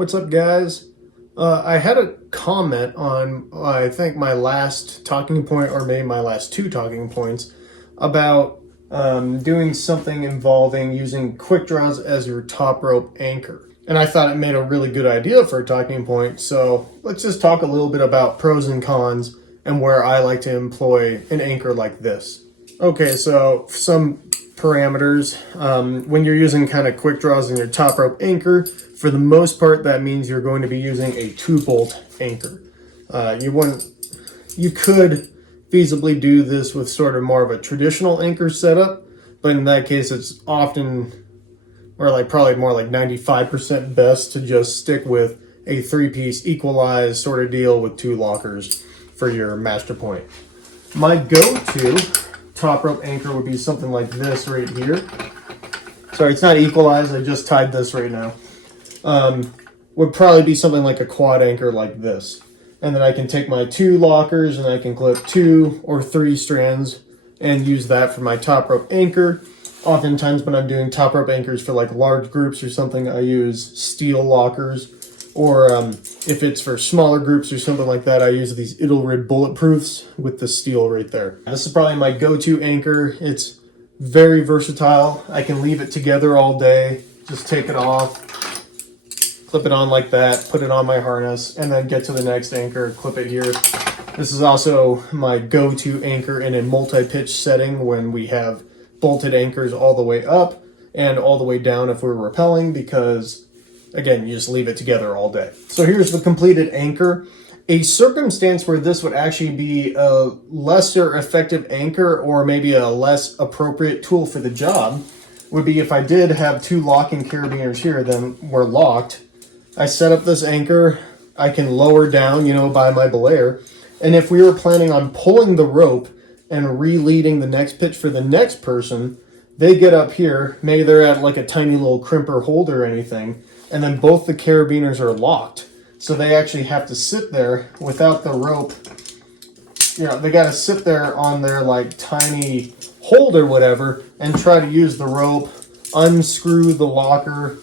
What's up, guys? I had a comment on, I think, my last talking point, or maybe my last two talking points, about doing something involving using quick draws as your top rope anchor. And I thought it made a really good idea for a talking point, so let's just talk a little bit about pros and cons and where I like to employ an anchor like this. Okay, so some parameters. When you're using kind of quick draws in your top rope anchor, for the most part, that means you're going to be using a 2-bolt anchor. You could feasibly do this with sort of more of a traditional anchor setup, but in that case, it's often, or probably more like 95% best to just stick with a 3-piece equalized sort of deal with 2 lockers for your master point. My go-to top rope anchor would be something like this right here. Sorry, it's not equalized, I just tied this right now. Would probably be something like a quad anchor like this. And then I can take my 2 lockers and I can clip 2 or 3 strands and use that for my top rope anchor. Oftentimes when I'm doing top rope anchors for like large groups or something, I use steel lockers. Or if it's for smaller groups or something like that, I use these Edelrid bulletproofs with the steel right there. This is probably my go-to anchor. It's very versatile. I can leave it together all day. Just take it off, clip it on like that, put it on my harness, and then get to the next anchor, clip it here. This is also my go-to anchor in a multi-pitch setting when we have bolted anchors all the way up and all the way down if we're rappelling, because again, you just leave it together all day. So here's the completed anchor. A circumstance where this would actually be a lesser effective anchor, or maybe a less appropriate tool for the job, would be if I did have 2 locking carabiners here, then we're locked. I set up this anchor, I can lower down, by my belayer, and if we were planning on pulling the rope and re-leading the next pitch for the next person, they get up here, maybe they're at like a tiny little crimper holder or anything, and then both the carabiners are locked. So they actually have to sit there without the rope. They got to sit there on their like tiny hold or whatever and try to use the rope, unscrew the locker,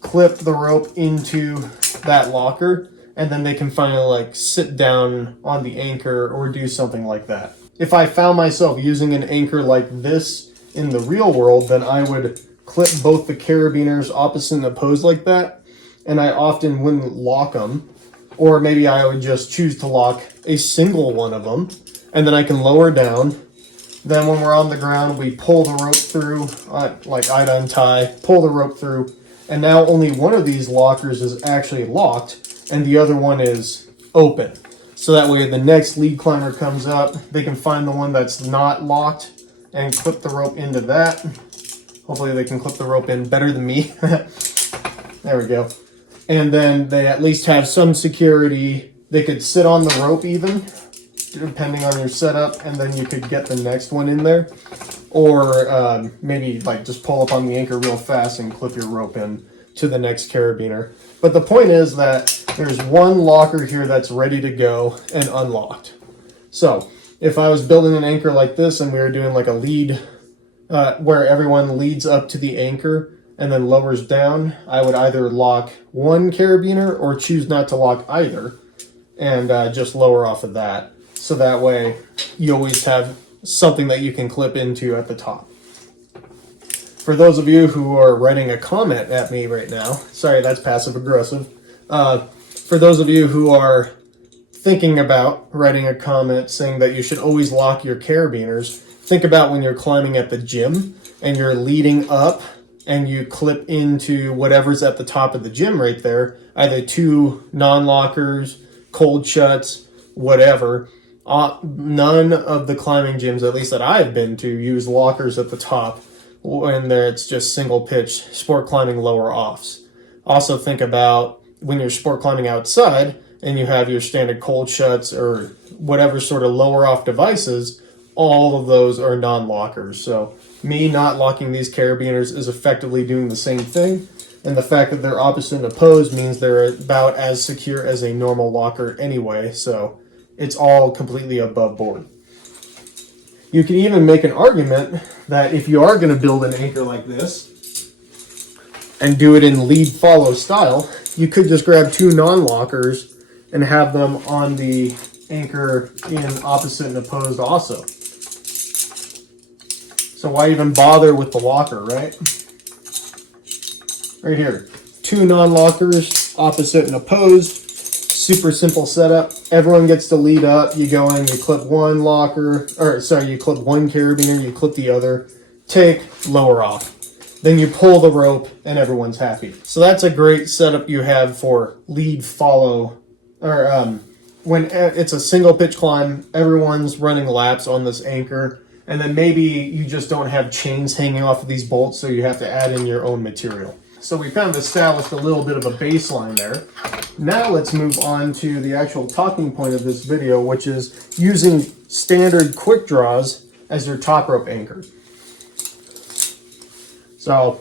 clip the rope into that locker, and then they can finally like sit down on the anchor or do something like that. If I found myself using an anchor like this in the real world, then I would clip both the carabiners opposite and opposed like that, and I often wouldn't lock them, or maybe I would just choose to lock a single one of them, and then I can lower down. Then when we're on the ground, we pull the rope through, like I'd untie, pull the rope through, and now only one of these lockers is actually locked, and the other one is open. So that way the next lead climber comes up, they can find the one that's not locked and clip the rope into that. Hopefully they can clip the rope in better than me. There we go. And then they at least have some security. They could sit on the rope even, depending on your setup, and then you could get the next one in there. Or maybe like just pull up on the anchor real fast and clip your rope in to the next carabiner. But the point is that there's one locker here that's ready to go and unlocked. So if I was building an anchor like this and we were doing like a lead where everyone leads up to the anchor and then lowers down, I would either lock one carabiner or choose not to lock either and just lower off of that. So that way you always have something that you can clip into at the top. For those of you who are writing a comment at me right now, sorry, that's passive aggressive. For those of you who are thinking about writing a comment saying that you should always lock your carabiners, think about when you're climbing at the gym and you're leading up and you clip into whatever's at the top of the gym right there, either 2 non-lockers, cold shuts, whatever. None of the climbing gyms, at least that I've been to, use lockers at the top when it's just single pitch sport climbing lower offs. Also think about when you're sport climbing outside and you have your standard cold shuts or whatever sort of lower off devices, all of those are non-lockers. So me not locking these carabiners is effectively doing the same thing. And the fact that they're opposite and opposed means they're about as secure as a normal locker anyway. So it's all completely above board. You can even make an argument that if you are going to build an anchor like this, and do it in lead follow style, you could just grab two non-lockers and have them on the anchor in opposite and opposed also. So why even bother with the locker, right? Right here, two non-lockers, opposite and opposed. Super simple setup. Everyone gets to lead up. You go in, you clip one locker, or sorry, you clip one carabiner, you clip the other, take, lower off. Then you pull the rope and everyone's happy. So that's a great setup you have for lead follow, or when it's a single pitch climb, everyone's running laps on this anchor, and then maybe you just don't have chains hanging off of these bolts, so you have to add in your own material. So we kind of established a little bit of a baseline there. Now let's move on to the actual talking point of this video, which is using standard quick draws as your top rope anchor. So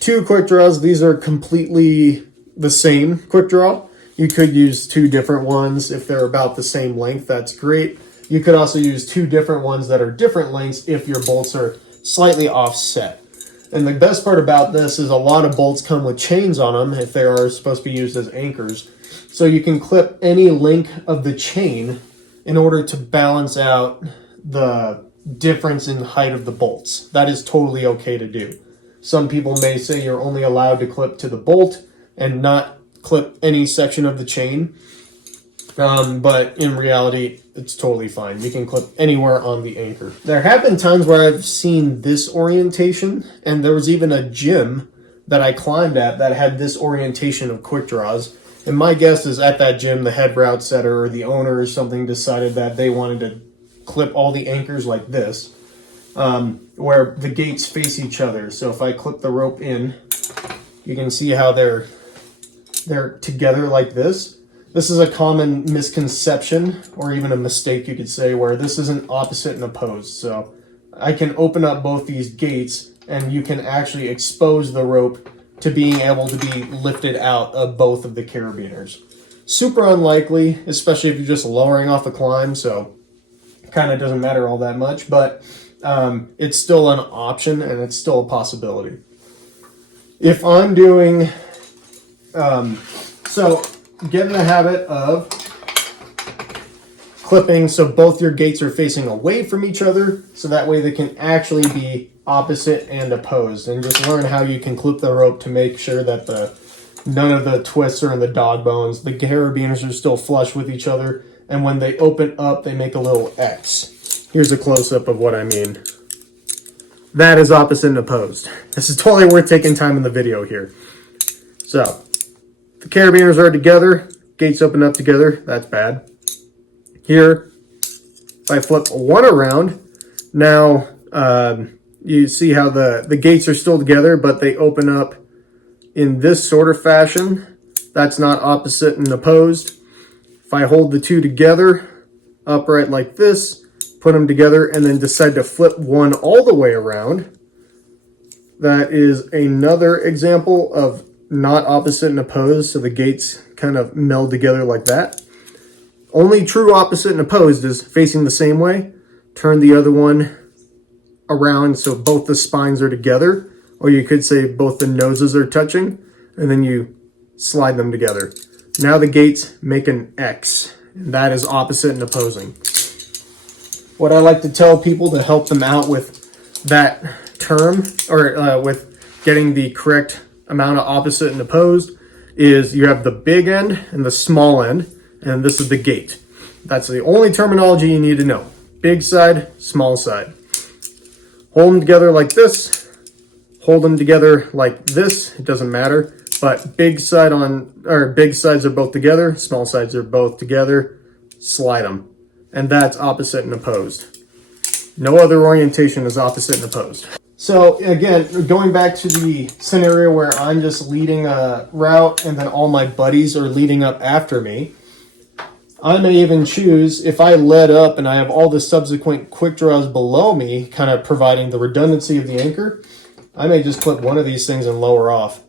two quick draws, these are completely the same quick draw. You could use two different ones if they're about the same length, that's great. You could also use two different ones that are different lengths if your bolts are slightly offset. And the best part about this is a lot of bolts come with chains on them if they are supposed to be used as anchors. So you can clip any link of the chain in order to balance out the difference in height of the bolts. That is totally okay to do. Some people may say you're only allowed to clip to the bolt and not clip any section of the chain. But in reality, it's totally fine. You can clip anywhere on the anchor. There have been times where I've seen this orientation, and there was even a gym that I climbed at that had this orientation of quick draws. And my guess is at that gym, the head route setter or the owner or something decided that they wanted to clip all the anchors like this, where the gates face each other. So if I clip the rope in, you can see how they're together like this. This is a common misconception, or even a mistake you could say, where this isn't opposite and opposed. So I can open up both these gates and you can actually expose the rope to being able to be lifted out of both of the carabiners. Super unlikely, especially if you're just lowering off a climb, so kind of doesn't matter all that much, but it's still an option and it's still a possibility. If I'm doing, so get in the habit of clipping so both your gates are facing away from each other, so that way they can actually be opposite and opposed, and just learn how you can clip the rope to make sure that none of the twists are in the dog bones. The carabiners are still flush with each other, and when they open up, they make a little X. Here's a close-up of what I mean. That is opposite and opposed. This is totally worth taking time in the video here. So the carabiners are together, gates open up together, that's bad. Here, if I flip one around, now you see how the gates are still together, but they open up in this sort of fashion. That's not opposite and opposed. If I hold the two together, upright like this, put them together, and then decide to flip one all the way around, that is another example of not opposite and opposed, so the gates kind of meld together like that. Only true opposite and opposed is facing the same way, turn the other one around so both the spines are together, or you could say both the noses are touching, and then you slide them together. Now the gates make an X, and that is opposite and opposing. What I like to tell people to help them out with that term, or with getting the correct amount of opposite and opposed, is you have the big end and the small end, and this is the gate. That's the only terminology you need to know. Big side, small side. Hold them together like this, hold them together like this, it doesn't matter, but big sides are both together, small sides are both together, slide them. And that's opposite and opposed. No other orientation is opposite and opposed. So again, going back to the scenario where I'm just leading a route and then all my buddies are leading up after me, I may even choose, if I led up and I have all the subsequent quick draws below me, kind of providing the redundancy of the anchor, I may just clip one of these things and lower off.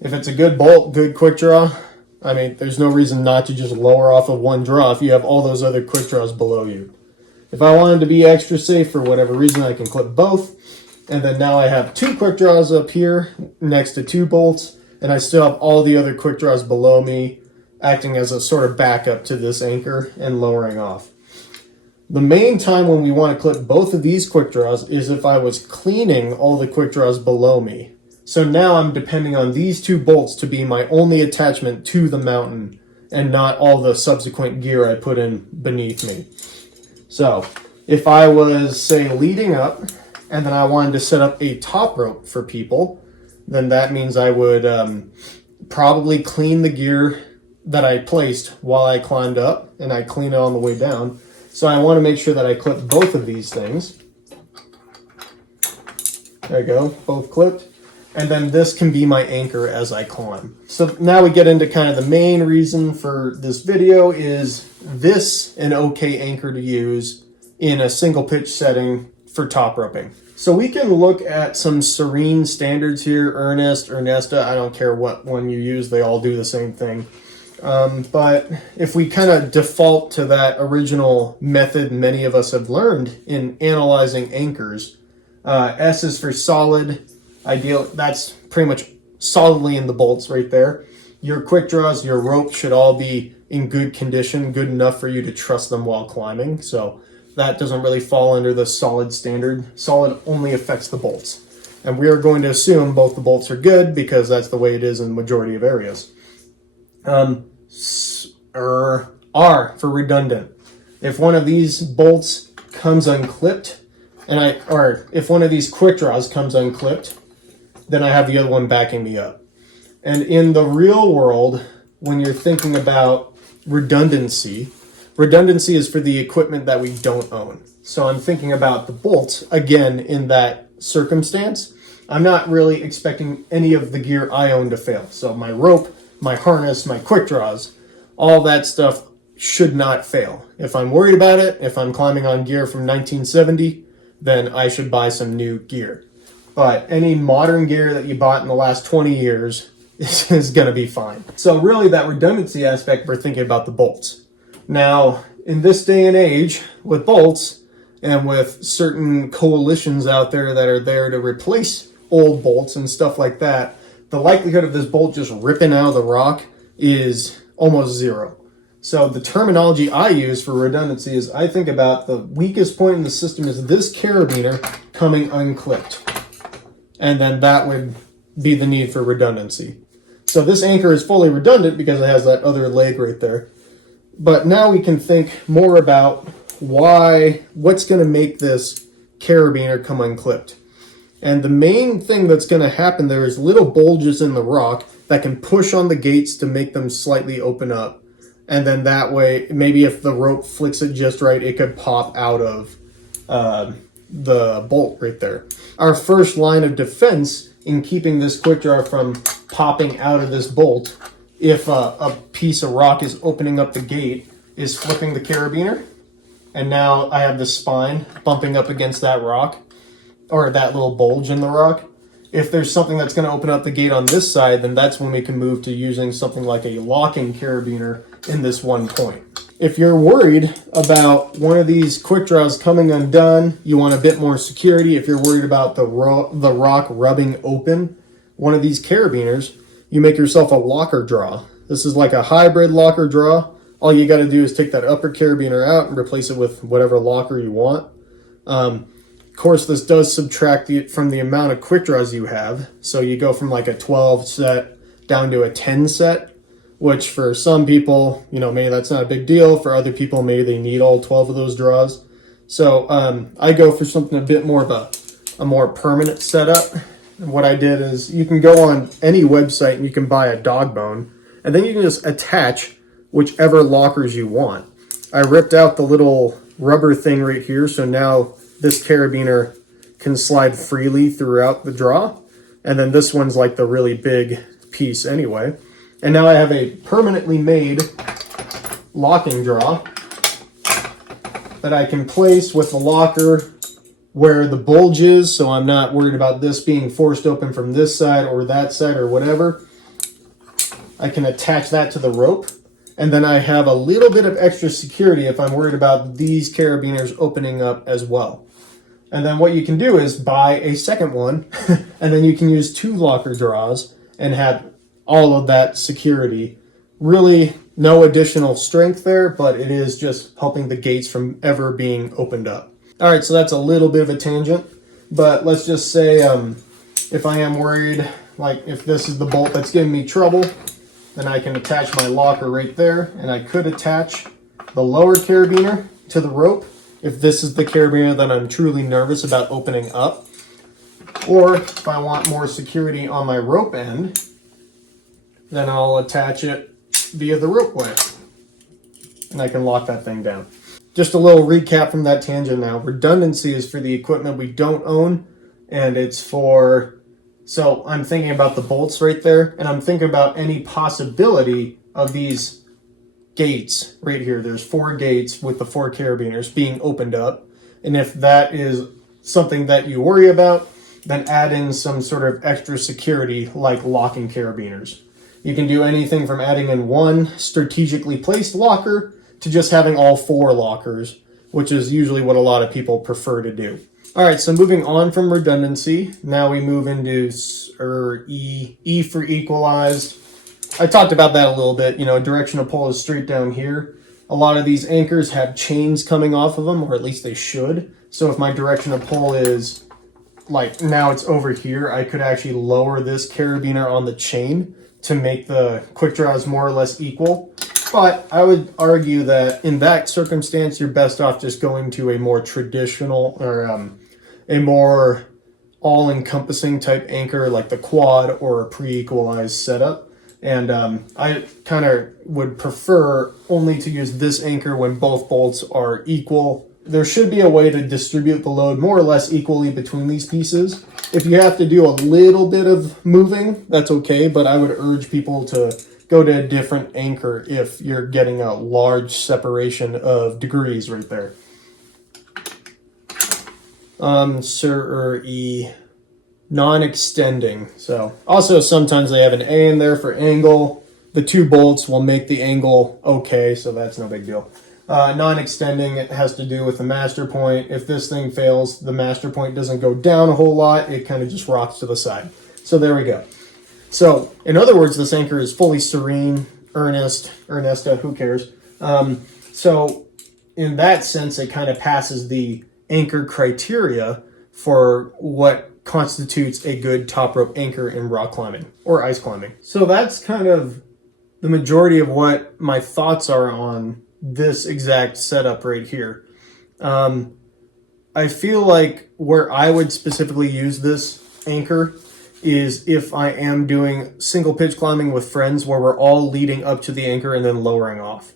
If it's a good bolt, good quick draw, I mean, there's no reason not to just lower off of one draw if you have all those other quick draws below you. If I wanted to be extra safe for whatever reason, I can clip both. And then now I have two quick draws up here next to two bolts. and I still have all the other quick draws below me acting as a sort of backup to this anchor and lowering off. The main time when we want to clip both of these quick draws is if I was cleaning all the quick draws below me. So now I'm depending on these two bolts to be my only attachment to the mountain and not all the subsequent gear I put in beneath me. So if I was, say, leading up and then I wanted to set up a top rope for people, then that means I would probably clean the gear that I placed while I climbed up, and I clean it on the way down. So I want to make sure that I clip both of these things. There you go, both clipped. And then this can be my anchor as I climb. So now we get into kind of the main reason for this video. Is this an okay anchor to use in a single pitch setting for top roping? So we can look at some SERENE standards here, Ernest, Ernesta, I don't care what one you use, they all do the same thing. But if we kind of default to that original method many of us have learned in analyzing anchors, S is for solid, ideal, that's pretty much solidly in the bolts right there. Your quick draws, your rope should all be in good condition, good enough for you to trust them while climbing. So that doesn't really fall under the solid standard. Solid only affects the bolts. And we are going to assume both the bolts are good because that's the way it is in the majority of areas. R for redundant. If one of these bolts comes unclipped, or if one of these quick draws comes unclipped, then I have the other one backing me up. And in the real world, when you're thinking about redundancy, redundancy is for the equipment that we don't own. So I'm thinking about the bolts, again, in that circumstance. I'm not really expecting any of the gear I own to fail. So my rope, my harness, my quick draws, all that stuff should not fail. If I'm worried about it, if I'm climbing on gear from 1970, then I should buy some new gear. But any modern gear that you bought in the last 20 years is going to be fine. So really that redundancy aspect, we're thinking about the bolts. Now, in this day and age, with bolts and with certain coalitions out there that are there to replace old bolts and stuff like that, the likelihood of this bolt just ripping out of the rock is almost zero. So the terminology I use for redundancy is I think about the weakest point in the system is this carabiner coming unclipped. And then that would be the need for redundancy. So this anchor is fully redundant because it has that other leg right there. But now we can think more about what's going to make this carabiner come unclipped. And the main thing that's going to happen there is little bulges in the rock that can push on the gates to make them slightly open up. And then that way, maybe if the rope flicks it just right, it could pop out of the bolt right there. Our first line of defense in keeping this quick draw from popping out of this bolt, if a piece of rock is opening up the gate, is flipping the carabiner. And now I have the spine bumping up against that rock, or that little bulge in the rock. If there's something that's going to open up the gate on this side, then that's when we can move to using something like a locking carabiner in this one point. If you're worried about one of these quick draws coming undone, you want a bit more security. If you're worried about the rock rubbing open one of these carabiners, you make yourself a locker draw. This is like a hybrid locker draw. All you got to do is take that upper carabiner out and replace it with whatever locker you want. Of course, this does subtract from the amount of quick draws you have. So you go from like a 12 set down to a 10 set, which for some people, maybe that's not a big deal. For other people, maybe they need all 12 of those draws. So I go for something a bit more of a more permanent setup. And what I did is you can go on any website and you can buy a dog bone, and then you can just attach whichever lockers you want. I ripped out the little rubber thing right here, so now this carabiner can slide freely throughout the draw. And then this one's like the really big piece anyway. And now I have a permanently made locking draw that I can place with the locker where the bulge is, so I'm not worried about this being forced open from this side or that side or whatever. I can attach that to the rope, and then I have a little bit of extra security if I'm worried about these carabiners opening up as well. And then what you can do is buy a second one, and then you can use two locker draws and have all of that security. Really no additional strength there, but it is just helping the gates from ever being opened up. All right, so that's a little bit of a tangent, but let's just say if I am worried, like if this is the bolt that's giving me trouble, then I can attach my locker right there, and I could attach the lower carabiner to the rope if this is the carabiner that I'm truly nervous about opening up. Or if I want more security on my rope end, then I'll attach it via the rope way, and I can lock that thing down. Just a little recap from that tangent now. Redundancy is for the equipment we don't own, and it's for, so I'm thinking about the bolts right there, and I'm thinking about any possibility of these gates right here. There's 4 gates with the 4 carabiners being opened up, and if that is something that you worry about, then add in some sort of extra security like locking carabiners. You can do anything from adding in 1 strategically placed locker to just having all 4 lockers, which is usually what a lot of people prefer to do. All right, so moving on from redundancy, now we move into E for equalized. I talked about that a little bit. Direction of pull is straight down here. A lot of these anchors have chains coming off of them, or at least they should. So if my direction of pull is like now it's over here, I could actually lower this carabiner on the chain to make the quick draws more or less equal. But I would argue that in that circumstance, you're best off just going to a more traditional or a more all-encompassing type anchor like the quad or a pre-equalized setup. And I kind of would prefer only to use this anchor when both bolts are equal. There should be a way to distribute the load more or less equally between these pieces. If you have to do a little bit of moving, that's okay, but I would urge people to go to a different anchor if you're getting a large separation of degrees right there. SERENE, non-extending. So also sometimes they have an A in there for angle. The 2 bolts will make the angle okay, so that's no big deal. Non-extending, it has to do with the master point. If this thing fails, the master point doesn't go down a whole lot. It kind of just rocks to the side. So there we go. So in other words, this anchor is fully serene, Ernesta, who cares? So in that sense, it kind of passes the anchor criteria for what constitutes a good top rope anchor in rock climbing or ice climbing. So that's kind of the majority of what my thoughts are on this exact setup right here. I feel like where I would specifically use this anchor is if I am doing single pitch climbing with friends where we're all leading up to the anchor and then lowering off.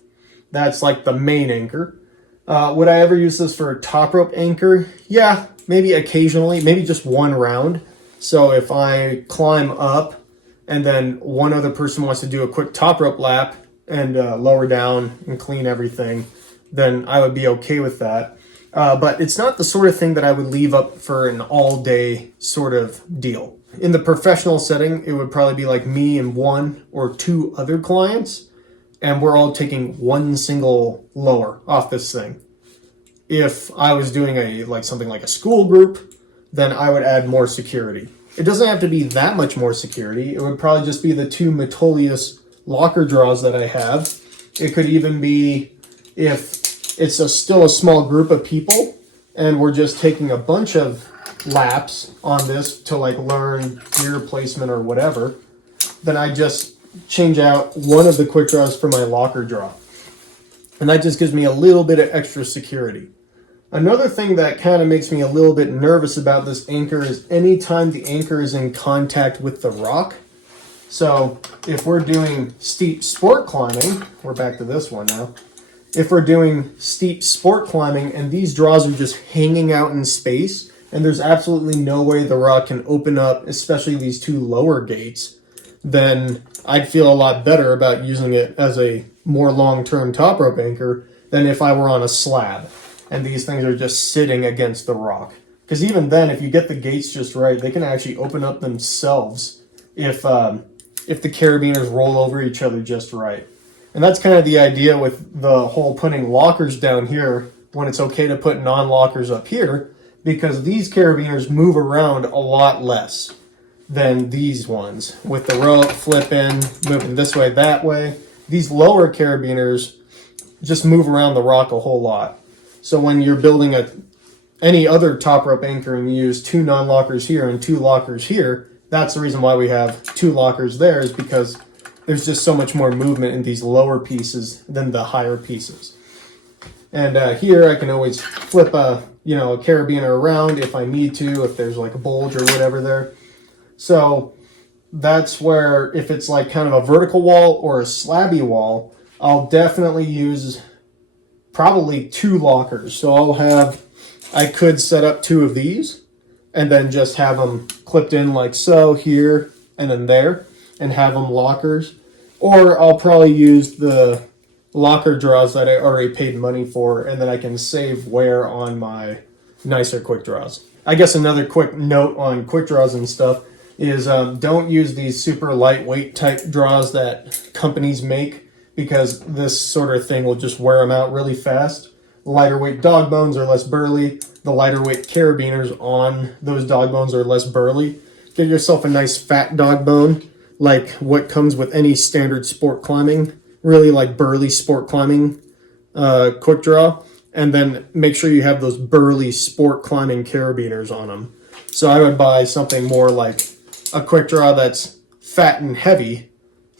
That's like the main anchor. Would I ever use this for a top rope anchor? Yeah, maybe occasionally, maybe just 1 round. So if I climb up and then one other person wants to do a quick top rope lap and lower down and clean everything, then I would be okay with that. But it's not the sort of thing that I would leave up for an all-day sort of deal. In the professional setting, it would probably be like me and 1 or 2 other clients, and we're all taking 1 single lower off this thing. If I was doing something like a school group, then I would add more security. It doesn't have to be that much more security. It would probably just be the 2 Metolius locker draws that I have. It could even be if it's still a small group of people and we're just taking a bunch of laps on this to learn gear placement or whatever, then I just change out one of the quick draws for my locker draw. And that just gives me a little bit of extra security. Another thing that kind of makes me a little bit nervous about this anchor is anytime the anchor is in contact with the rock. So if we're doing steep sport climbing, we're back to this one now. If we're doing steep sport climbing and these draws are just hanging out in space and there's absolutely no way the rock can open up, especially these 2 lower gates, then I'd feel a lot better about using it as a more long-term top rope anchor than if I were on a slab and these things are just sitting against the rock. Because even then, if you get the gates just right, they can actually open up themselves if the carabiners roll over each other just right. And that's kind of the idea with the whole putting lockers down here when it's okay to put non-lockers up here, because these carabiners move around a lot less. than these ones with the rope flipping, moving this way, that way. These lower carabiners just move around the rock a whole lot. So when you're building any other top rope anchor and you use 2 non-lockers here and 2 lockers here, that's the reason why we have 2 lockers there, is because there's just so much more movement in these lower pieces than the higher pieces. And here I can always flip a carabiner around if I need to, if there's like a bulge or whatever there. So that's where, if it's like kind of a vertical wall or a slabby wall, I'll definitely use probably 2 lockers. So I could set up 2 of these and then just have them clipped in like so here and then there and have them lockers. Or I'll probably use the locker draws that I already paid money for, and then I can save wear on my nicer quick draws. I guess another quick note on quick draws and stuff is don't use these super lightweight type draws that companies make, because this sort of thing will just wear them out really fast. Lighter weight dog bones are less burly. The lighter weight carabiners on those dog bones are less burly. Get yourself a nice fat dog bone, like what comes with any standard sport climbing, really like burly sport climbing quick draw, and then make sure you have those burly sport climbing carabiners on them. So I would buy something more like a quick draw that's fat and heavy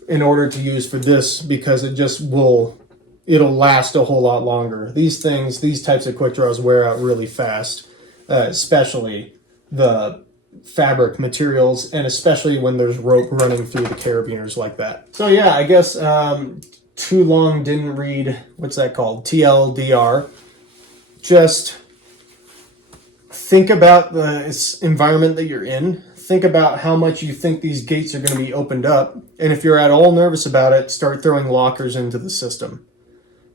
in order to use for this, because it'll last a whole lot longer. These types of quick draws wear out really fast, especially the fabric materials, and especially when there's rope running through the carabiners like that. So yeah, I guess too long didn't read, what's that called? TLDR. Just think about the environment that you're in. Think about how much you think these gates are going to be opened up. And if you're at all nervous about it, start throwing lockers into the system.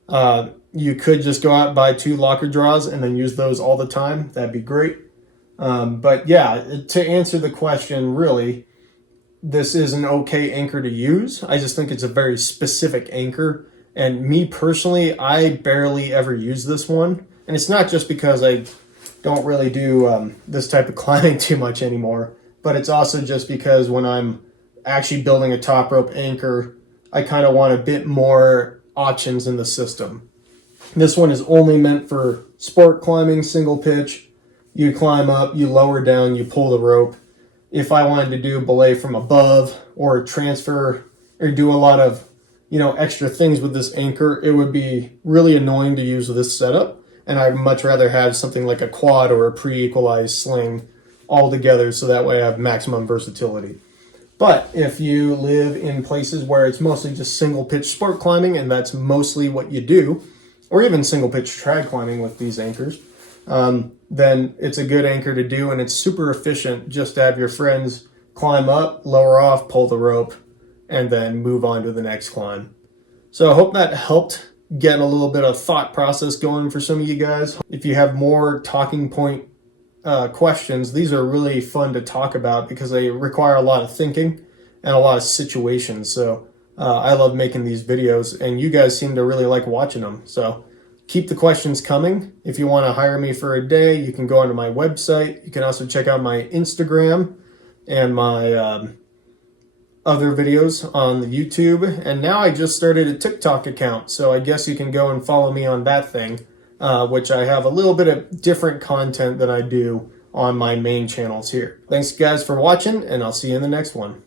You could just go out and buy 2 locker draws and then use those all the time. That'd be great. But yeah, to answer the question, really, this is an okay anchor to use. I just think it's a very specific anchor. And me personally, I barely ever use this one. And it's not just because I don't really do this type of climbing too much anymore, but it's also just because when I'm actually building a top rope anchor, I kind of want a bit more options in the system. This one is only meant for sport climbing, single pitch. You climb up, you lower down, you pull the rope. If I wanted to do belay from above or transfer or do a lot of extra things with this anchor, it would be really annoying to use this setup. And I'd much rather have something like a quad or a pre-equalized sling all together, so that way I have maximum versatility. But if you live in places where it's mostly just single pitch sport climbing, and that's mostly what you do, or even single pitch trad climbing with these anchors, then it's a good anchor to do, and it's super efficient just to have your friends climb up, lower off, pull the rope, and then move on to the next climb. So I hope that helped get a little bit of thought process going for some of you guys. If you have more talking point questions, these are really fun to talk about because they require a lot of thinking and a lot of situations. So I love making these videos, and you guys seem to really like watching them. So keep the questions coming. If you want to hire me for a day, you can go onto my website. You can also check out my Instagram and my other videos on the YouTube. And now I just started a TikTok account, so I guess you can go and follow me on that thing, which I have a little bit of different content than I do on my main channels here. Thanks guys for watching, and I'll see you in the next one.